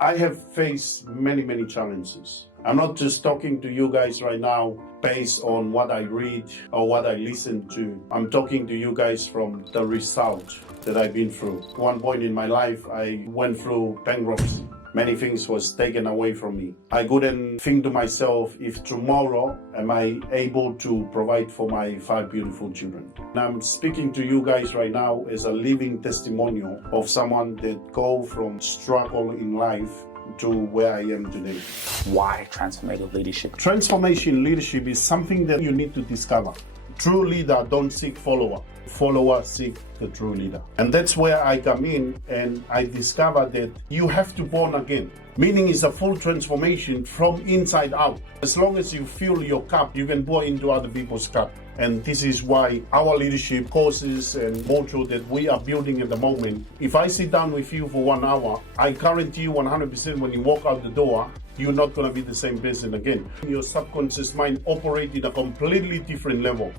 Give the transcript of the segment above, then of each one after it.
I have faced many challenges. I'm not just talking to you guys right now based on what I read or what I listen to. I'm talking to you guys from the result that I've been through. One point in my life, I went through bankruptcy. Many things was taken away from me. I couldn't think to myself, if tomorrow am I able to provide for my 5 beautiful children. And I'm speaking to you guys right now as a living testimonial of someone that go from struggle in life to where I am today. Why transformative leadership? Transformation leadership is something that you need to discover. True leader don't seek follower. Follower seek the true leader. And that's where I come in and I discover that you have to born again. Meaning is a full transformation from inside out. As long as you fill your cup, you can pour into other people's cup. And this is why our leadership courses and motto that we are building at the moment. If I sit down with you for 1 hour, I guarantee you 100% when you walk out the door, you're not going to be the same person again. Your subconscious mind operates in a completely different level.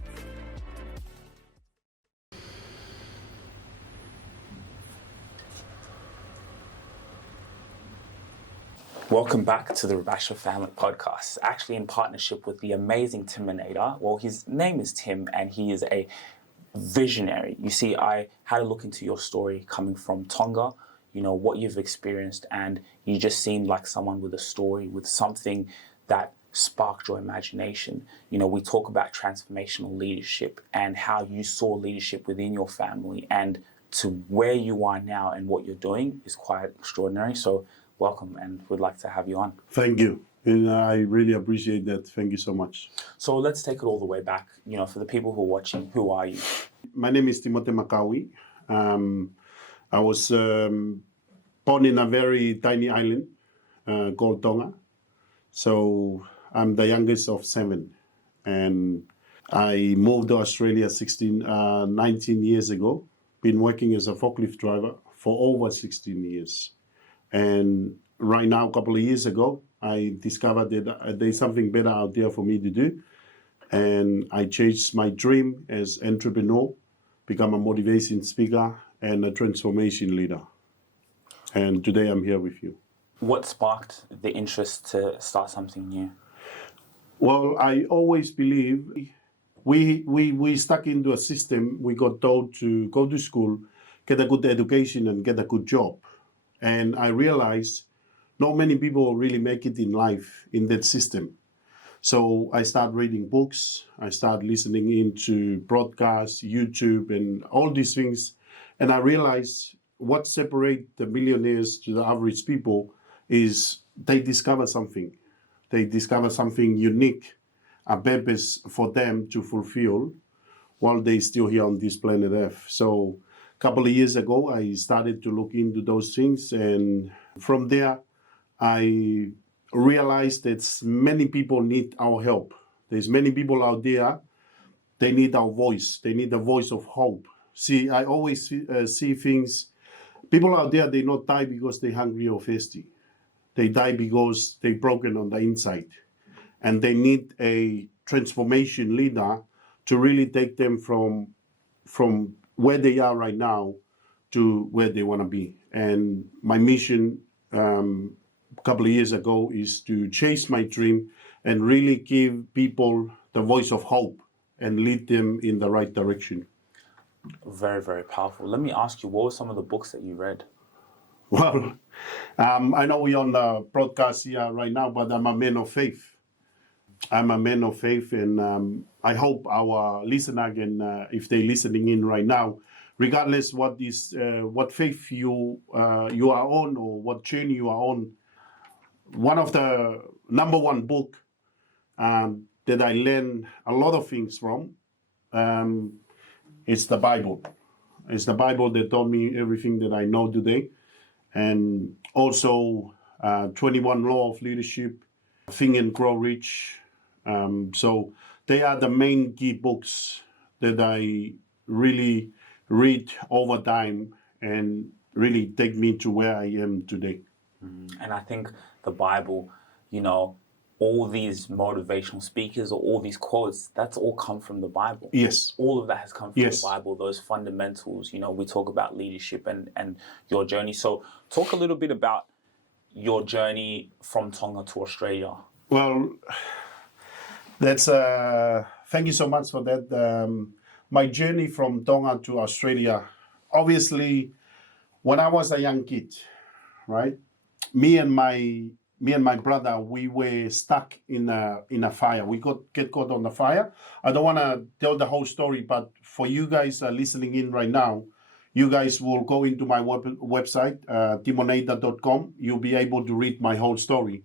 Welcome back to the Rabasha Family Podcast, actually in partnership with the amazing Timinator. Well, his name is Tim and he is a visionary. You see, I had a look into your story coming from Tonga, you know, what you've experienced, and you just seemed like someone with a story, with something that sparked your imagination. You know, we talk about transformational leadership and how you saw leadership within your family, and to where you are now and what you're doing is quite extraordinary. So welcome, and we'd like to have you on. Thank you. And I really appreciate that. Thank you so much. So let's take it all the way back. You know, for the people who are watching, who are you? My name is Timote Makawi. I was born in a very tiny island called Tonga. So I'm the youngest of 7. And I moved to Australia 19 years ago. Been working as a forklift driver for over 16 years. And right now, a couple of years ago, I discovered that there's something better out there for me to do. And I chased my dream as entrepreneur, become a motivation speaker and a transformation leader. And today I'm here with you. What sparked the interest to start something new? Well, I always believe we stuck into a system. We got told to go to school, get a good education and get a good job. And I realized not many people really make it in life in that system. So I started reading books, I started listening into broadcasts, YouTube, and all these things. And I realized what separates the millionaires to the average people is they discover something. They discover something unique, a purpose for them to fulfill while they're still here on this planet Earth. So a couple of years ago, I started to look into those things. And from there, I realized that many people need our help. There's many people out there, they need our voice. They need the voice of hope. See, I always see things, people out there, they not die because they're hungry or thirsty. They die because they're broken on the inside. And they need a transformation leader to really take them from where they are right now to where they want to be. And my mission a couple of years ago is to chase my dream and really give people the voice of hope and lead them in the right direction. Very powerful. Let me ask you, what were some of the books that you read? Well, I know we're on the broadcast here right now, but I'm a man of faith. I'm a man of faith, and I hope our listener can, if they're listening in right now, regardless what faith you are on or what chain you are on, one of the number one book that I learned a lot of things from is the Bible. It's the Bible that taught me everything that I know today. And also 21 Law of Leadership, Think and Grow Rich. So they are the main key books that I really read over time and really take me to where I am today. And I think the Bible, you know, all these motivational speakers or all these quotes, that's all come from the Bible. Yes. All of that has come from the Bible, those fundamentals. You know, we talk about leadership and your journey. So talk a little bit about, your journey from Tonga to Australia? Well, that's thank you so much for that. My journey from Tonga to Australia, obviously, when I was a young kid, right? Me and my brother, we were stuck in a fire. We get caught on the fire. I don't want to tell the whole story, but for you guys listening in right now, you guys will go into my website, timoneida.com. You'll be able to read my whole story.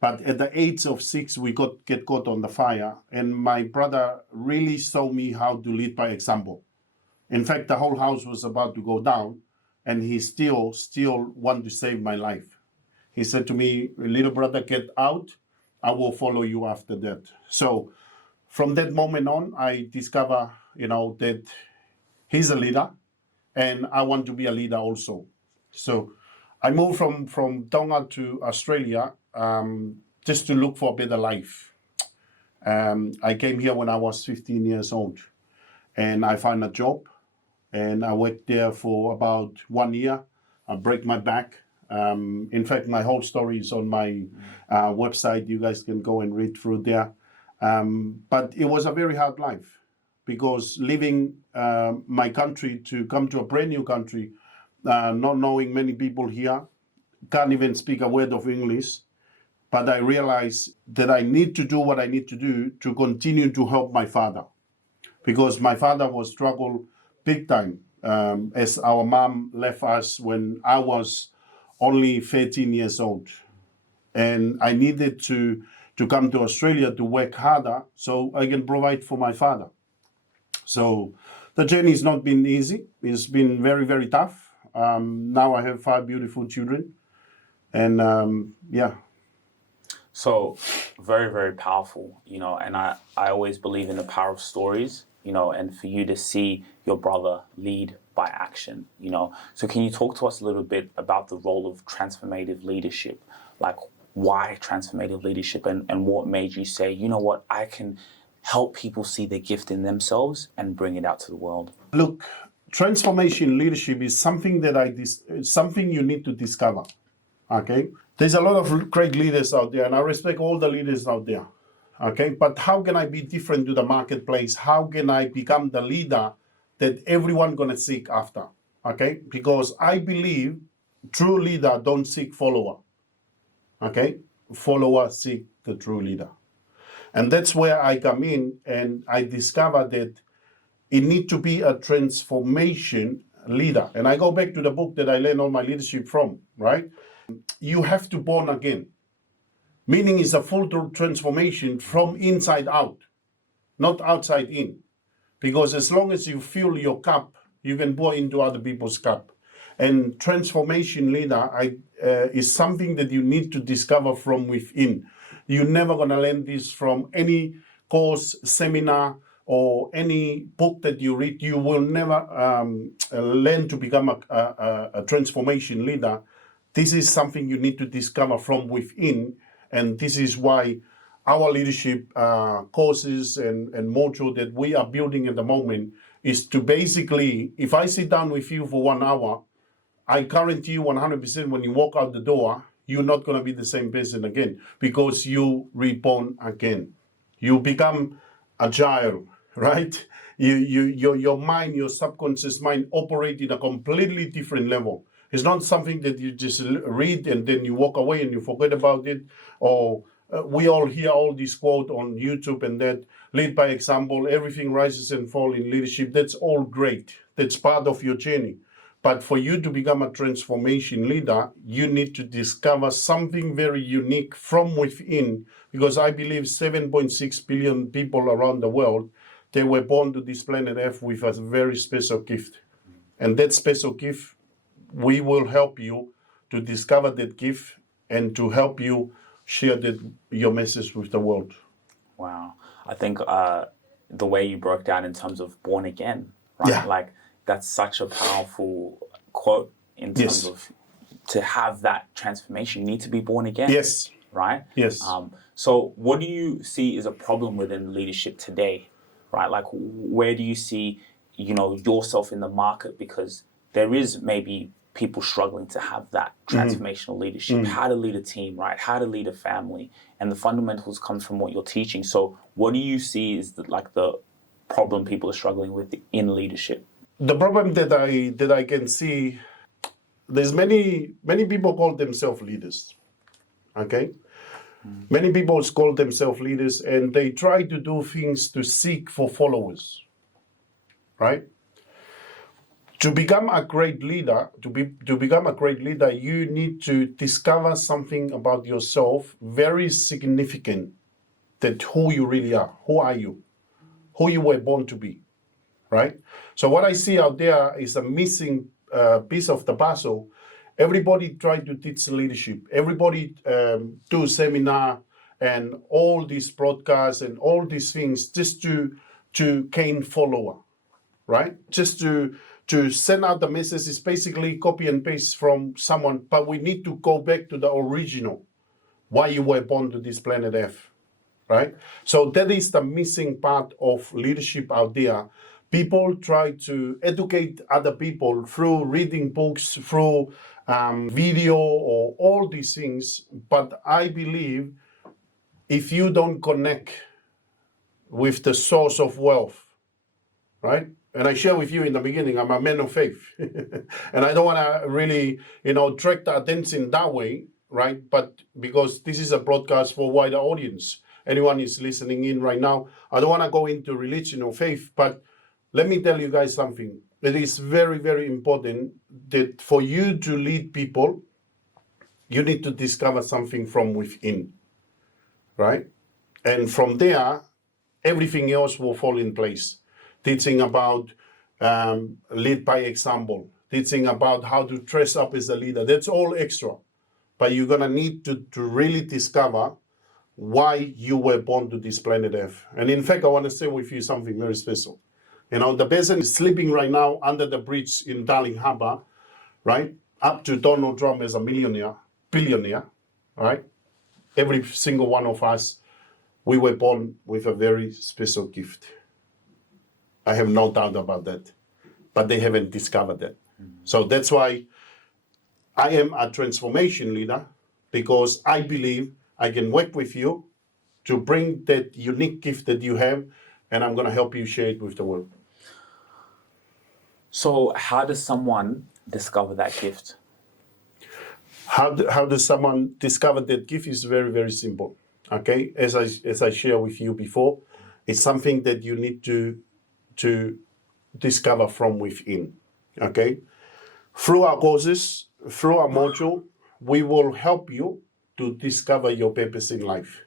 But at the age of 6, we get caught on the fire, and my brother really saw me how to lead by example. In fact, the whole house was about to go down, and he still wanted to save my life. He said to me, "Little brother, get out. I will follow you after that." So from that moment on, I discover, that he's a leader, and I want to be a leader also. So I moved from Tonga to Australia just to look for a better life. I came here when I was 15 years old, and I found a job, and I worked there for about 1 year. I break my back. In fact, my whole story is on my website. You guys can go and read through there. But it was a very hard life, because leaving my country to come to a brand new country, not knowing many people here, can't even speak a word of English. But I realized that I need to do what I need to do to continue to help my father, because my father was struggled big time, as our mom left us when I was only 13 years old. And I needed to come to Australia to work harder so I can provide for my father. So the journey has not been easy. It's been very, very tough. Now I have 5 beautiful children. And yeah. So very, very powerful, and I always believe in the power of stories, and for you to see your brother lead by action, So can you talk to us a little bit about the role of transformative leadership? Like, why transformative leadership, and what made you say, you know what, I can help people see the gift in themselves and bring it out to the world? Look, transformation leadership is something something you need to discover. Okay, there's a lot of great leaders out there, and I respect all the leaders out there. Okay, but how can I be different to the marketplace? How can I become the leader that everyone gonna seek after? Okay, because I believe true leader don't seek follower. Okay, follower seek the true leader, and that's where I come in, and I discover that it need to be a transformation leader. And I go back to the book that I learned all my leadership from, right? You have to born again, meaning it's a full transformation from inside out, not outside in. Because as long as you fill your cup, you can pour into other people's cup. And transformation leader is something that you need to discover from within. You're never going to learn this from any course, seminar, or any book that you read. You will never learn to become a transformation leader. This is something you need to discover from within, and this is why our leadership courses and module that we are building at the moment is to basically, if I sit down with you for 1 hour, I guarantee you 100% when you walk out the door, you're not going to be the same person again, because you reborn again. You become agile, right? Your mind, your subconscious mind operate in a completely different level. It's not something that you just read and then you walk away and you forget about it. Or we all hear all these quotes on YouTube and that, lead by example, everything rises and falls in leadership. That's all great. That's part of your journey. But for you to become a transformation leader, you need to discover something very unique from within, because I believe 7.6 billion people around the world, they were born to this planet Earth with a very special gift. And that special gift, we will help you to discover that gift and to help you share your message with the world. Wow. I think the way you broke down in terms of born again, right? Yeah. Like, that's such a powerful quote in terms of to have that transformation, you need to be born again. Yes. Right? Yes. So what do you see as a problem within leadership today, right? Like, where do you see, yourself in the market? Because there is maybe people struggling to have that transformational leadership, how to lead a team, right? How to lead a family. And the fundamentals comes from what you're teaching. So what do you see is the problem people are struggling with in leadership? The problem that I can see, there's many people call themselves leaders. Okay? Many people call themselves leaders and they try to do things to seek for followers. Right? To become a great leader, you need to discover something about yourself very significant, that who you really are. Who are you? Who you were born to be, right? So what I see out there is a missing piece of the puzzle. Everybody try to teach leadership. Everybody do seminar and all these broadcasts and all these things just to gain follower, right? Just to send out the message is basically copy and paste from someone, but we need to go back to the original, why you were born to this planet Earth, right? So that is the missing part of leadership out there. People try to educate other people through reading books, through video, or all these things. But I believe if you don't connect with the source of wealth, right? And I share with you in the beginning, I'm a man of faith. And I don't want to really, direct the attention that way, right? But because this is a broadcast for a wider audience, anyone is listening in right now, I don't want to go into religion or faith, but let me tell you guys something. It is very, very important that for you to lead people, you need to discover something from within, right? And from there, everything else will fall in place. Teaching about lead by example, teaching about how to dress up as a leader. That's all extra. But you're going to need to really discover why you were born to this planet Earth. And in fact, I want to share with you something very special. The person is sleeping right now under the bridge in Darling Harbour, right? Up to Donald Trump as a billionaire, right? Every single one of us, we were born with a very special gift. I have no doubt about that. But they haven't discovered that. So that's why I am a transformation leader, because I believe I can work with you to bring that unique gift that you have, and I'm going to help you share it with the world. So how does someone discover that gift? How does someone discover that gift is very, very simple. Okay, as I shared with you before, it's something that you need to discover from within. Okay, through our courses, through our module, we will help you to discover your purpose in life.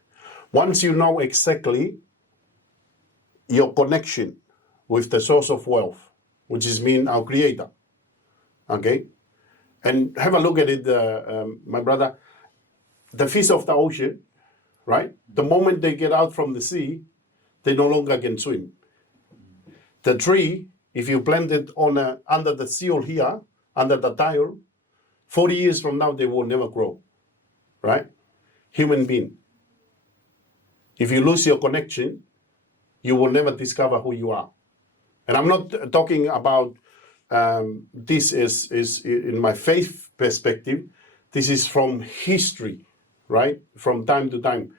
Once you know exactly your connection with the source of wealth, which is our creator, okay? And have a look at it, my brother. The fish of the ocean, right? The moment they get out from the sea, they no longer can swim. The tree, if you plant it under the seal here, under the tile, 40 years from now, they will never grow, right? Human being. If you lose your connection, you will never discover who you are. And I'm not talking about this is in my faith perspective. This is from history, right? From time to time.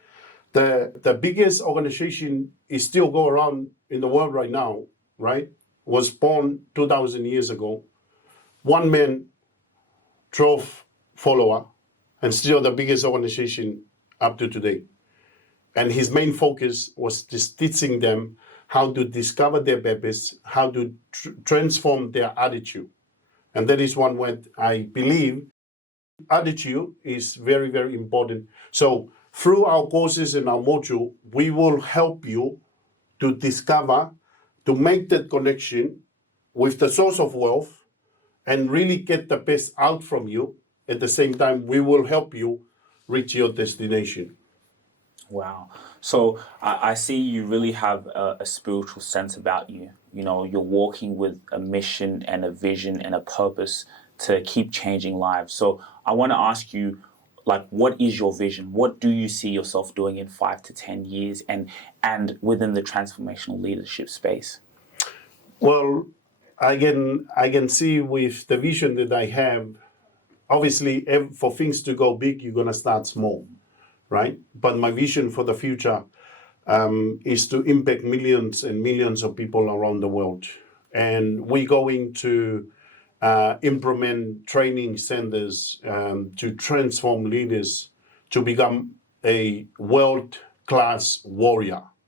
The biggest organization is still go around in the world right now, right? Was born 2,000 years ago. One man, 12 follower, and still the biggest organization up to today. And his main focus was just teaching them how to discover their purpose, how to transform their attitude. And that is one word I believe attitude is very, very important. So through our courses and our module, we will help you to discover, to make that connection with the source of wealth and really get the best out from you. At the same time, we will help you reach your destination. Wow. So I see you really have a spiritual sense about you. You're walking with a mission and a vision and a purpose to keep changing lives. So I want to ask you, what is your vision? What do you see yourself doing in 5 to 10 years and within the transformational leadership space? Well, I can see with the vision that I have, obviously, for things to go big, you're gonna start small, right? But my vision for the future is to impact millions and millions of people around the world, and we're going to implement training centers to transform leaders to become a world-class warrior.